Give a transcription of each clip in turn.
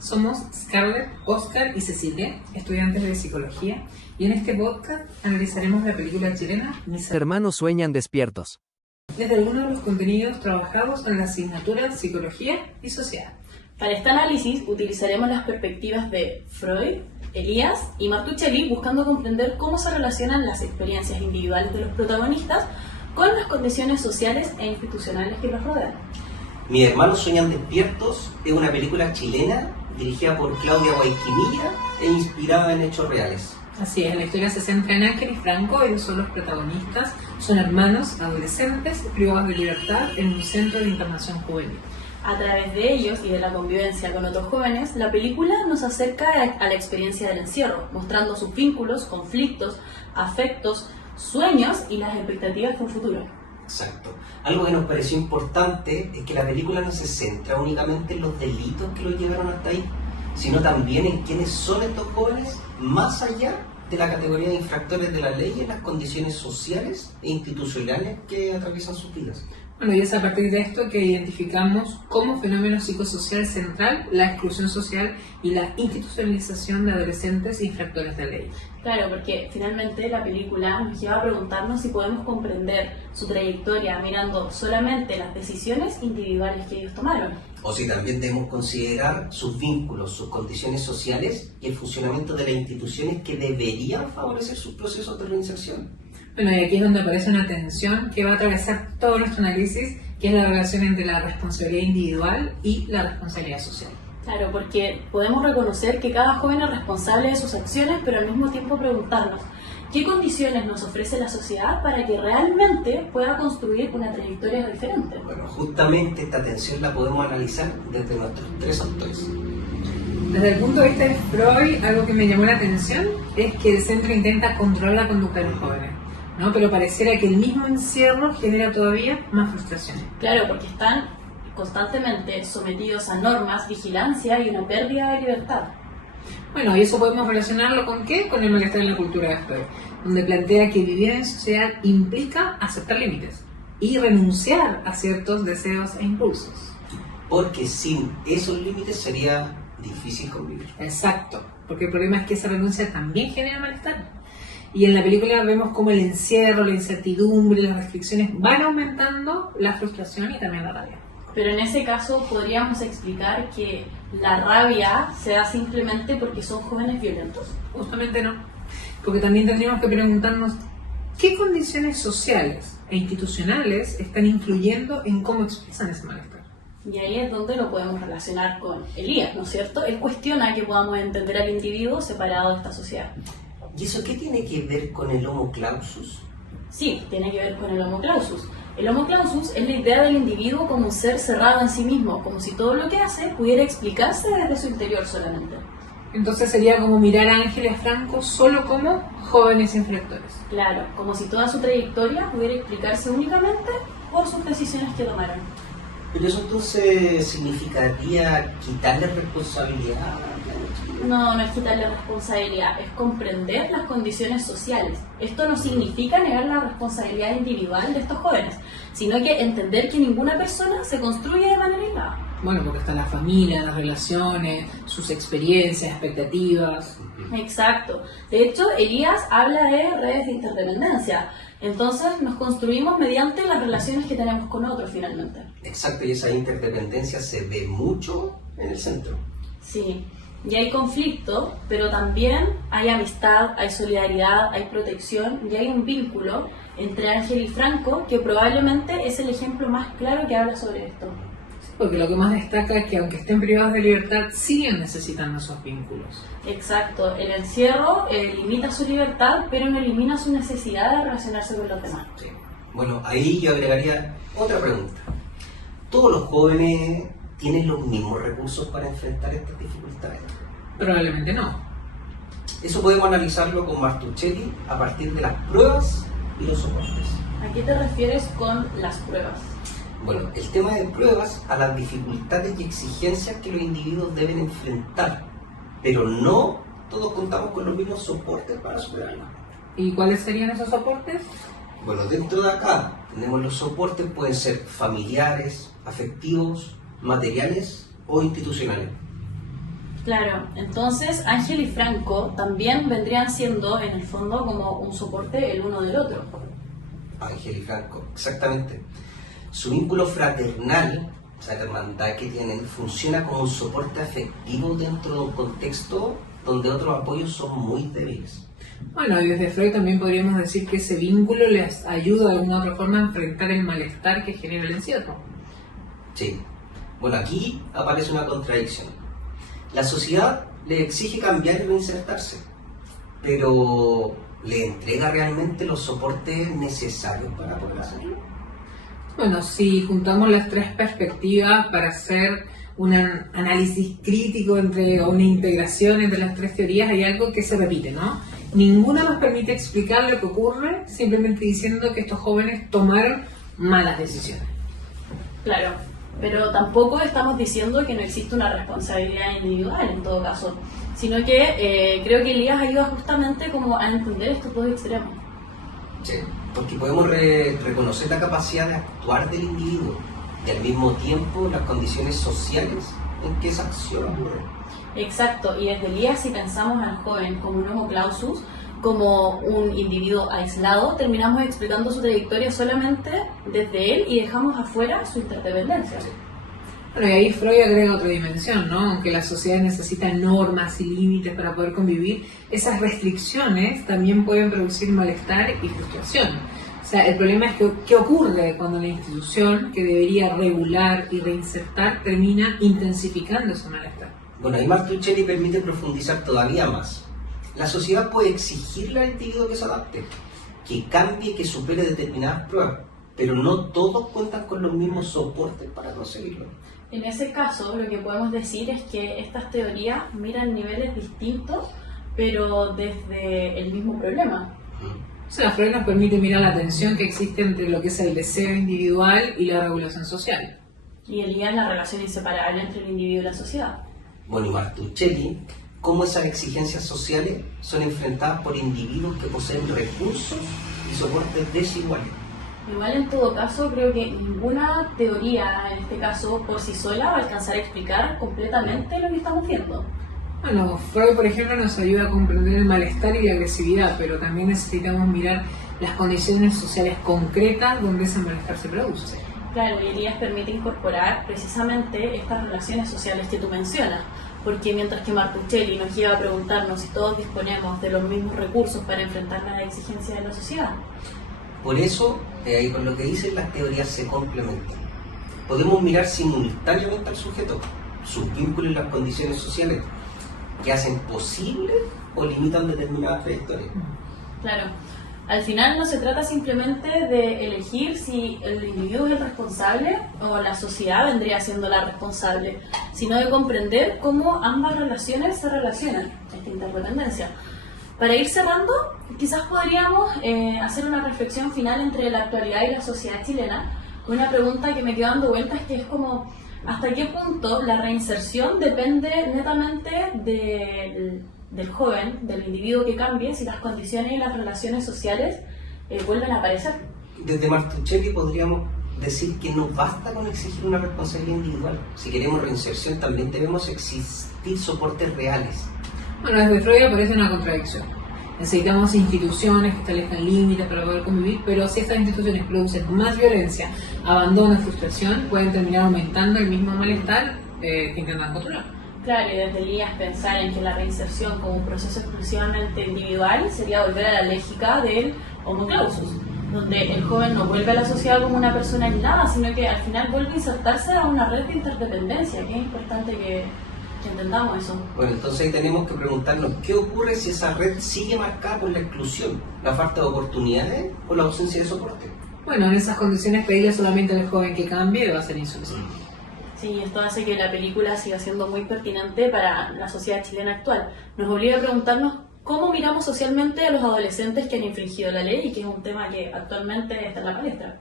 Somos Scarlett, Oscar y Cecilia, estudiantes de psicología, y en este podcast analizaremos la película chilena Mis hermanos sueñan despiertos. desde algunos de los contenidos trabajados en la asignatura Psicología y Sociedad. Para este análisis utilizaremos las perspectivas de Freud, Elías y Martuchelli, buscando comprender cómo se relacionan las experiencias individuales de los protagonistas con las condiciones sociales e institucionales que los rodean. Mis hermanos sueñan despiertos es una película chilena dirigida por Claudia Guayquimilla e inspirada en hechos reales. Así es, la historia se centra en Ángel y Franco, ellos son los protagonistas, son hermanos adolescentes privados de libertad en un centro de internación juvenil. A través de ellos y de la convivencia con otros jóvenes, la película nos acerca a la experiencia del encierro, mostrando sus vínculos, conflictos, afectos, sueños y las expectativas de un futuro. Exacto. Algo que nos pareció importante es que la película no se centra únicamente en los delitos que los llevaron hasta ahí, sino también en quiénes son estos jóvenes, más allá de la categoría de infractores de la ley y en las condiciones sociales e institucionales que atraviesan sus vidas. Bueno, y es a partir de esto que identificamos como fenómeno psicosocial central la exclusión social y la institucionalización de adolescentes infractores de ley. Claro, porque finalmente la película nos lleva a preguntarnos si podemos comprender su trayectoria mirando solamente las decisiones individuales que ellos tomaron. O si también debemos considerar sus vínculos, sus condiciones sociales y el funcionamiento de las instituciones que deberían favorecer sus procesos de reinserción. Bueno, y aquí es donde aparece una tensión que va a atravesar todo nuestro análisis, que es la relación entre la responsabilidad individual y la responsabilidad social. Claro, porque podemos reconocer que cada joven es responsable de sus acciones, pero al mismo tiempo preguntarnos qué condiciones nos ofrece la sociedad para que realmente pueda construir una trayectoria diferente. Bueno, justamente esta tensión la podemos analizar desde nuestros tres autores. Desde el punto de vista de Freud, algo que me llamó la atención es que el centro intenta controlar la conducta de los jóvenes, ¿no? Pero pareciera que el mismo encierro genera todavía más frustraciones. Claro, porque están constantemente sometidos a normas, vigilancia y una pérdida de libertad. Bueno, y eso podemos relacionarlo con ¿qué? Con el malestar en la cultura de Freud, donde plantea que vivir en sociedad implica aceptar límites y renunciar a ciertos deseos e impulsos. Porque sin esos límites sería difícil convivir. Exacto, porque el problema es que esa renuncia también genera malestar. Y en la película vemos cómo el encierro, la incertidumbre, las restricciones van aumentando la frustración y también la rabia. Pero en ese caso podríamos explicar que la rabia se da simplemente porque son jóvenes violentos. Justamente no, porque también tendríamos que preguntarnos qué condiciones sociales e institucionales están influyendo en cómo expresan ese malestar. Y ahí es donde lo podemos relacionar con Elías, ¿no es cierto? Él cuestiona que podamos entender al individuo separado de esta sociedad. ¿Y eso qué tiene que ver con el homo clausus? Sí, tiene que ver con el homo clausus. El homo clausus es la idea del individuo como un ser cerrado en sí mismo, como si todo lo que hace pudiera explicarse desde su interior solamente. Entonces sería como mirar a Ángel y a Franco solo como jóvenes infractores. Claro, como si toda su trayectoria pudiera explicarse únicamente por sus decisiones que tomaron. Pero eso entonces significaría quitarle responsabilidad. No, no es quitarle responsabilidad, es comprender las condiciones sociales. Esto no significa negar la responsabilidad individual de estos jóvenes, sino que entender que ninguna persona se construye de manera aislada. Bueno, porque está la familia, las relaciones, sus experiencias, expectativas. Exacto. De hecho, Elías habla de redes de interdependencia. Entonces nos construimos mediante las relaciones que tenemos con otros finalmente. Exacto, y esa interdependencia se ve mucho en el centro. Sí. Y hay conflicto, pero también hay amistad, hay solidaridad, hay protección y hay un vínculo entre Ángel y Franco que probablemente es el ejemplo más claro que habla sobre esto. Porque lo que más destaca es que aunque estén privados de libertad, siguen necesitando esos vínculos. Exacto, el encierro limita su libertad, pero no elimina su necesidad de relacionarse con los demás. Sí. Bueno, ahí yo agregaría otra pregunta. ¿Todos los jóvenes tienen los mismos recursos para enfrentar estas dificultades? Probablemente no. Eso podemos analizarlo con Martuchelli a partir de las pruebas y los soportes. ¿A qué te refieres con las pruebas? Bueno, el tema de pruebas a las dificultades y exigencias que los individuos deben enfrentar, pero no todos contamos con los mismos soportes para superarlo. ¿Y cuáles serían esos soportes? Bueno, dentro de acá tenemos los soportes, pueden ser familiares, afectivos, materiales o institucionales. Claro, entonces Ángel y Franco también vendrían siendo en el fondo como un soporte el uno del otro. Ángel y Franco, exactamente. Su vínculo fraternal, esa hermandad que tienen, funciona como un soporte afectivo dentro de un contexto donde otros apoyos son muy débiles. Bueno, y desde Freud también podríamos decir que ese vínculo les ayuda de alguna u otra forma a enfrentar el malestar que genera el encierro. Sí. Bueno, aquí aparece una contradicción. La sociedad le exige cambiar y reinsertarse, pero ¿le entrega realmente los soportes necesarios para poder hacerlo? Bueno, si juntamos las tres perspectivas para hacer un análisis crítico o una integración entre las tres teorías, hay algo que se repite, ¿no? Ninguna nos permite explicar lo que ocurre simplemente diciendo que estos jóvenes tomaron malas decisiones. Claro, pero tampoco estamos diciendo que no existe una responsabilidad individual en todo caso, sino que creo que Elías ayuda justamente como a entender estos dos extremos. Sí, porque podemos reconocer la capacidad de actuar del individuo y al mismo tiempo las condiciones sociales en que esa acción ocurre. Exacto, y desde Elías si pensamos al joven como un homo clausus, como un individuo aislado, terminamos explicando su trayectoria solamente desde él y dejamos afuera su interdependencia. Bueno, y ahí Freud agrega otra dimensión, ¿no? Aunque la sociedad necesita normas y límites para poder convivir, esas restricciones también pueden producir malestar y frustración. O sea, el problema es que ¿qué ocurre cuando la institución que debería regular y reinsertar termina intensificando ese malestar? Bueno, ahí Martuchelli permite profundizar todavía más. La sociedad puede exigirle al individuo que se adapte, que cambie, que supere determinadas pruebas, pero no todos cuentan con los mismos soportes para conseguirlo. En ese caso, lo que podemos decir es que estas teorías miran niveles distintos, pero desde el mismo problema. O sea, Freud nos permite mirar la tensión que existe entre lo que es el deseo individual y la regulación social. Y Elías la relación inseparable entre el individuo y la sociedad. Bueno, y Martuchelli, cómo esas exigencias sociales son enfrentadas por individuos que poseen recursos y soportes desiguales. Igual en todo caso creo que ninguna teoría en este caso por sí sola va a alcanzar a explicar completamente lo que estamos viendo. Bueno, Freud por ejemplo nos ayuda a comprender el malestar y la agresividad, pero también necesitamos mirar las condiciones sociales concretas donde ese malestar se produce. Claro, y Elías permite incorporar precisamente estas relaciones sociales que tú mencionas, porque mientras que Martuchelli nos lleva a preguntarnos si todos disponemos de los mismos recursos para enfrentar las exigencias de la sociedad. Por eso, ahí con lo que dicen, las teorías se complementan. Podemos mirar simultáneamente al sujeto, sus vínculos y las condiciones sociales que hacen posible o limitan determinadas trayectorias. Claro, al final no se trata simplemente de elegir si el individuo es el responsable o la sociedad vendría siendo la responsable, sino de comprender cómo ambas relaciones se relacionan, esta interdependencia. Para ir cerrando, quizás podríamos hacer una reflexión final entre la actualidad y la sociedad chilena, con una pregunta que me quedó dando vueltas, que es como, ¿hasta qué punto la reinserción depende netamente del joven, del individuo que cambie, si las condiciones y las relaciones sociales vuelven a aparecer? Desde Martuchelli podríamos decir que no basta con exigir una responsabilidad individual. Si queremos reinserción también debemos existir soportes reales. Bueno, desde Freud aparece una contradicción. Necesitamos instituciones que establezcan límites para poder convivir, pero si estas instituciones producen más violencia, abandono y frustración, pueden terminar aumentando el mismo malestar que intentan controlar. Claro, y desde Elías pensar en que la reinserción como un proceso exclusivamente individual sería volver a la lógica del homo clausus, donde el joven no vuelve a la sociedad como una persona aislada, sino que al final vuelve a insertarse a una red de interdependencia, que es importante que entendamos eso. Bueno, entonces ahí tenemos que preguntarnos qué ocurre si esa red sigue marcada por la exclusión, la falta de oportunidades o la ausencia de soporte. Bueno, en esas condiciones pedirle solamente al joven que cambie va a ser insuficiente. Sí, esto hace que la película siga siendo muy pertinente para la sociedad chilena actual. Nos obliga a preguntarnos cómo miramos socialmente a los adolescentes que han infringido la ley y que es un tema que actualmente está en la palestra.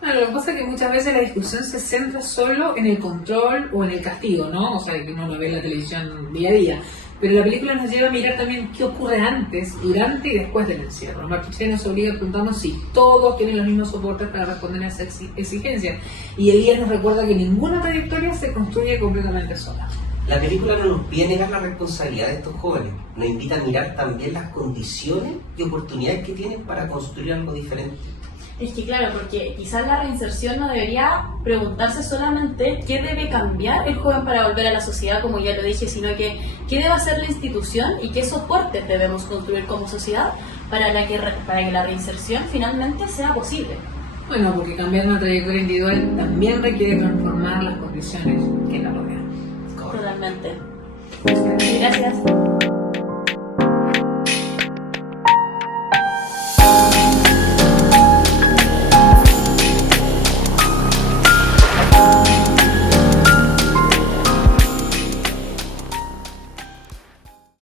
Bueno, lo que pasa es que muchas veces la discusión se centra solo en el control o en el castigo, ¿no? O sea, que uno lo ve en la televisión día a día. Pero la película nos lleva a mirar también qué ocurre antes, durante y después del encierro. Martuchelli nos obliga a preguntarnos si todos tienen los mismos soportes para responder a esas exigencias. Y Elías nos recuerda que ninguna trayectoria se construye completamente sola. La película no nos pide negar la responsabilidad de estos jóvenes, nos invita a mirar también las condiciones y oportunidades que tienen para construir algo diferente. Es que claro, porque quizás la reinserción no debería preguntarse solamente qué debe cambiar el joven para volver a la sociedad, como ya lo dije, sino que qué debe hacer la institución y qué soportes debemos construir como sociedad para que la reinserción finalmente sea posible. Bueno, porque cambiar una trayectoria individual también requiere transformar las condiciones que la rodean. Totalmente. Gracias.